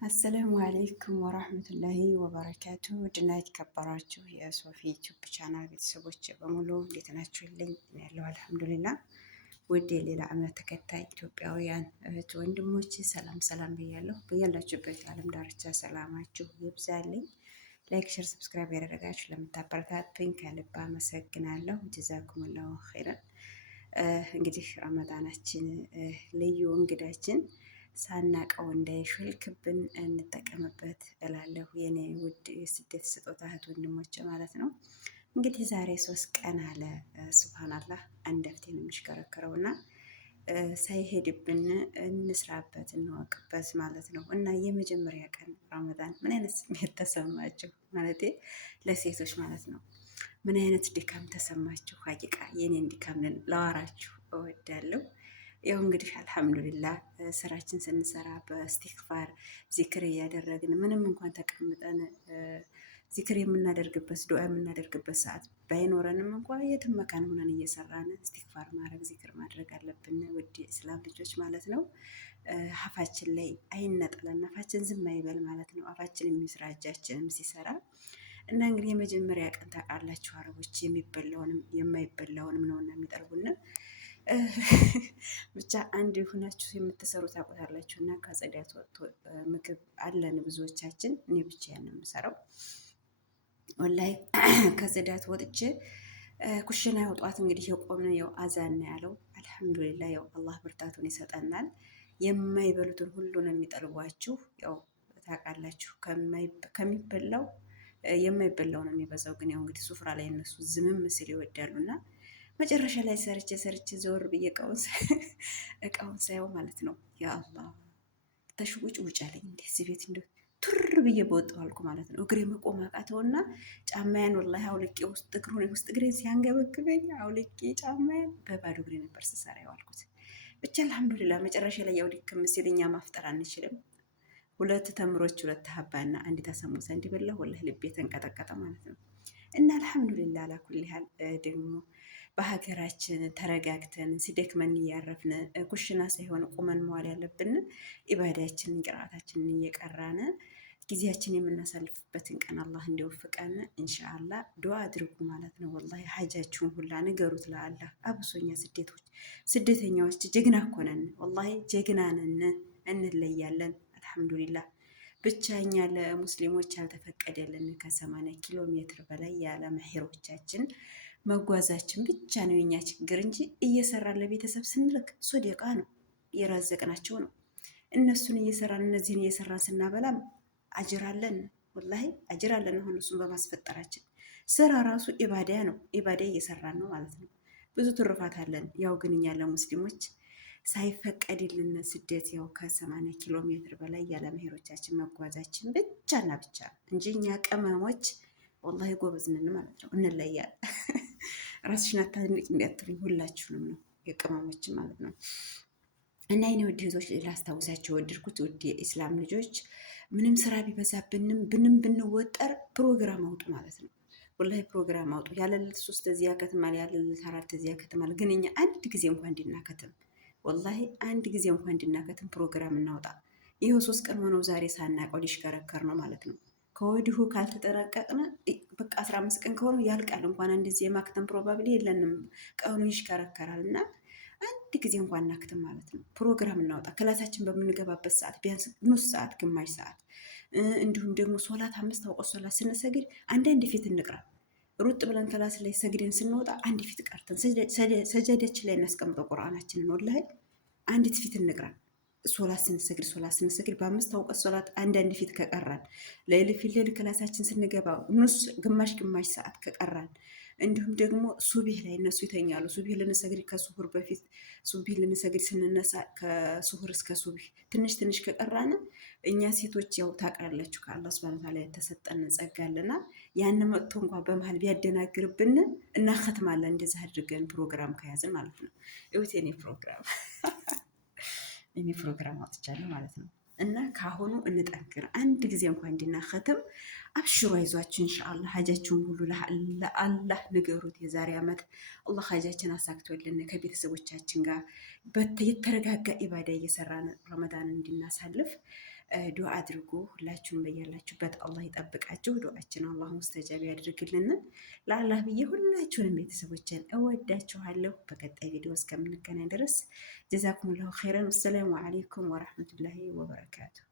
አሰላሙ አለይኩም ወራህመቱላሂ ወበረካቱ። ድና የተከበራችሁ የሶፊ ዩቲዩብ ቻናል ቤተሰቦች በሙሉ እንዴት ናችሁልኝ? ያለው አልሐምዱሊላህ። ውድ የሌላ እምነት ተከታይ ኢትዮጵያውያን እህት ወንድሞች ሰላም ሰላም ብያለሁ። በያላችሁበት የዓለም ዳርቻ ሰላማችሁ ይብዛልኝ። ላይክ፣ ሼር፣ ሰብስክራይብ ያደረጋችሁ ለምታበረታቱኝ ከልብ አመሰግናለሁ። ጀዛኩሙላሁ ኸይረን። እንግዲህ ረመዳናችን ልዩ እንግዳችን ሳናቀው እንዳይሾልክብን እንጠቀምበት እላለሁ። የኔ ውድ የስደት ስጦታ እህት ወንድሞች ማለት ነው። እንግዲህ ዛሬ 3 ቀን አለ። ሱብሃንአላህ አንደፍቴ ነው የሚሽከረከረው እና ሳይሄድብን እንስራበት እንወቅበት ማለት ነው። እና የመጀመሪያ ቀን ረመዳን ምን አይነት ስሜት ተሰማችሁ? ማለቴ ለሴቶች ማለት ነው። ምን አይነት ድካም ተሰማችሁ? ሀቂቃ የኔን ድካም ላወራችሁ እወዳለሁ። ያው እንግዲህ አልሐምዱሊላህ ስራችን ስንሰራ በእስቲክፋር ዚክር እያደረግን ምንም እንኳን ተቀምጠን ዚክር የምናደርግበት ዱዓ የምናደርግበት ሰዓት ባይኖረንም እንኳን የትም መካን ሆነን እየሰራን እስቲክፋር ማድረግ ዚክር ማድረግ አለብን። ውድ እስላም ልጆች ማለት ነው። አፋችን ላይ አይነጥለን፣ አፋችን ዝም አይበል ማለት ነው። አፋችን የሚስራ እጃችንም ሲሰራ እና እንግዲህ የመጀመሪያ ቀን ታውቃላችሁ አረቦች የሚበላውንም የማይበላውንም ነውና የሚጠርቡን ብቻ አንድ የሆናችሁ የምትሰሩ ታውቁታላችሁ። እና ከጽዳት ወጥቶ ምግብ አለን ብዙዎቻችን። እኔ ብቻዬን ነው የምሰራው ወላሂ። ከጽዳት ወጥቼ ኩሽና ያውጧት እንግዲህ የቆምን ያው አዛን ነው ያለው። አልሐምዱሊላህ ያው አላህ ብርታቱን ይሰጠናል። የማይበሉትን ሁሉ ነው የሚጠልቧችሁ። ያው ታውቃላችሁ ከሚበላው የማይበላው ነው የሚበዛው። ግን ያው እንግዲህ ሱፍራ ላይ እነሱ ዝምም ስል ይወዳሉና መጨረሻ ላይ ሰርቼ ዘወር ብዬ እቃውን ሳየው ማለት ነው ያአላህ ተሽውጭ ውጭ አለኝ። እንደዚህ ቤት እንደ ቱር ብዬ በወጣሁ አልኩ ማለት ነው። እግሬ መቆም አቃተውና ጫማዬን ወላሂ አውልቄ ውስጥ እግሬን ሲያንገበግበኝ አውልቄ ጫማዬን በባዶ እግሬ ነበር ስሰራ የዋልኩት። ብቻ አልሐምዱሊላህ መጨረሻ ላይ ያው ድክም ሲል እኛ ማፍጠር አንችልም። 2 ተምሮች 2 ሀባና አንዲት አሳሙሳ እንዲበላ ወላሂ ልቤ ተንቀጠቀጠ ማለት ነው። እና አልሐምዱሊላህ አላኩል ያህል ደግሞ በሀገራችን ተረጋግተን ሲደክመን እያረፍን ኩሽና ሳይሆን ቁመን መዋል ያለብን ኢባዳችንን ቅርአታችንን እየቀራን ጊዜያችን የምናሳልፍበትን ቀን አላህ እንዲወፍቀን ኢንሻአላህ ዱዓ አድርጉ ማለት ነው። ወላሂ ሀጃችሁን ሁላ ንገሩት ለአላህ። አብሶኛ ስደተኛዎች ጀግና እኮ ነን ወላሂ ጀግና ነን። እንለያለን አልሐምዱሊላህ። ብቻኛ ለሙስሊሞች ያልተፈቀደልን ከ80 ኪሎ ሜትር በላይ ያለ መሄሮቻችን መጓዛችን ብቻ ነው የኛ ችግር እንጂ እየሰራን ለቤተሰብ ስንልክ ሶደቃ ነው የራዘቅናቸው ነው። እነሱን እየሰራን እነዚህን እየሰራን ስናበላም አጅራለን ወላሂ አጅራለን። አሁን እሱን በማስፈጠራችን ስራ ራሱ ኢባዳ ነው። ኢባዳ እየሰራን ነው ማለት ነው። ብዙ ትሩፋት አለን። ያው ግን እኛ ለሙስሊሞች ሳይፈቀድልን ስደት ያው ከ80 ኪሎ ሜትር በላይ ያለ መሄሮቻችን መጓዛችን ብቻና ብቻ እንጂ እኛ ቅመሞች ወላሂ ጎበዝ ነን ማለት ነው። እንለያለን። ራስሽን አታድንቂ እንዲያትሉኝ ሁላችሁንም ነው የቅመሞችን ማለት ነው። እና የኔ ውድ እህቶች ላስታውሳቸው ወደድኩት ውድ የኢስላም ልጆች ምንም ስራ ቢበዛብንም ብንወጠር ፕሮግራም አውጡ ማለት ነው። ወላሂ ፕሮግራም አውጡ። ያለልት 3 እዚያ ከተማል ያለልት 4 እዚያ ከተማል። ግን እኛ አንድ ጊዜ እንኳን እንድናከትም ወላሂ አንድ ጊዜ እንኳን እንድናከትም ፕሮግራም እናውጣ። ይኸው 3 ቀን ሆነው ዛሬ ሳናቀው ሊሽከረከር ነው ማለት ነው። ከወዲሁ ካልተጠነቀቅን በቃ 15 ቀን ከሆነው ያልቃል። እንኳን እንደዚህ የማክተም ፕሮባብሊ የለንም፣ ቀኑ ይሽከረከራል። እና አንድ ጊዜ እንኳን እናክትም ማለት ነው። ፕሮግራም እናውጣ። ክላሳችን በምንገባበት ሰዓት ቢያንስ ንስ ሰዓት ግማሽ ሰዓት፣ እንዲሁም ደግሞ ሶላት 5 አውቀት ሶላት ስንሰግድ አንዳንድ ፊት እንቅራ። ሩጥ ብለን ክላስ ላይ ሰግደን ስንወጣ አንድ ፊት ቀርተን ሰጃዳችን ላይ እናስቀምጠው ቁርአናችንን። ወላሂ አንዲት ፊት እንቅራ። ሶላት ስንሰግድ በ5 አውቀት ሶላት አንዳንድ ፊት ከቀራን፣ ለይል ፊት ሌል ክላሳችን ስንገባ ኑስ ግማሽ ሰዓት ከቀራን፣ እንዲሁም ደግሞ ሱቢህ ላይ እነሱ ይተኛሉ። ሱቢህ ልንሰግድ ከሱሁር በፊት ሱቢህ ልንሰግድ ስንነሳ ከሱሁር እስከ ሱቢህ ትንሽ ከቀራን እኛ ሴቶች ያው ታውቃላችሁ ከአላህ ሱብሃነሁ ወተዓላ የተሰጠን ጸጋለና ያን መጥቶ እንኳን በመሃል ቢያደናግርብን እናኸትማለን። እንደዚህ አድርገን ፕሮግራም ከያዝን ማለት ነው። እውት እኔ ፕሮግራም አውጥቻለሁ ማለት ነው። እና ካሁኑ እንጠንክር። አንድ ጊዜ እንኳን እንድናኸትም አብሽሩ፣ አይዟችሁ። ኢንሻአላህ ሀጃችሁን ሁሉ ለአላህ ንገሩት። የዛሬ ዓመት አላህ ሀጃችን አሳክቶልን ከቤተሰቦቻችን ጋር የተረጋጋ ኢባዳ እየሰራን ረመዳን እንድናሳልፍ ዱዓ አድርጉ። ሁላችሁም በያላችሁበት አላህ ይጠብቃችሁ። ዱዓችን አላህ ሙስተጃብ ያድርግልን። ለአላህ ብዬ ሁላችሁንም ቤተሰቦችን እወዳችኋለሁ። በቀጣይ ቪዲዮ እስከምንገናኝ ድረስ ጀዛኩሙላሁ ኸይረን። ወሰላሙ አለይኩም ወራህመቱላሂ ወበረካቱ።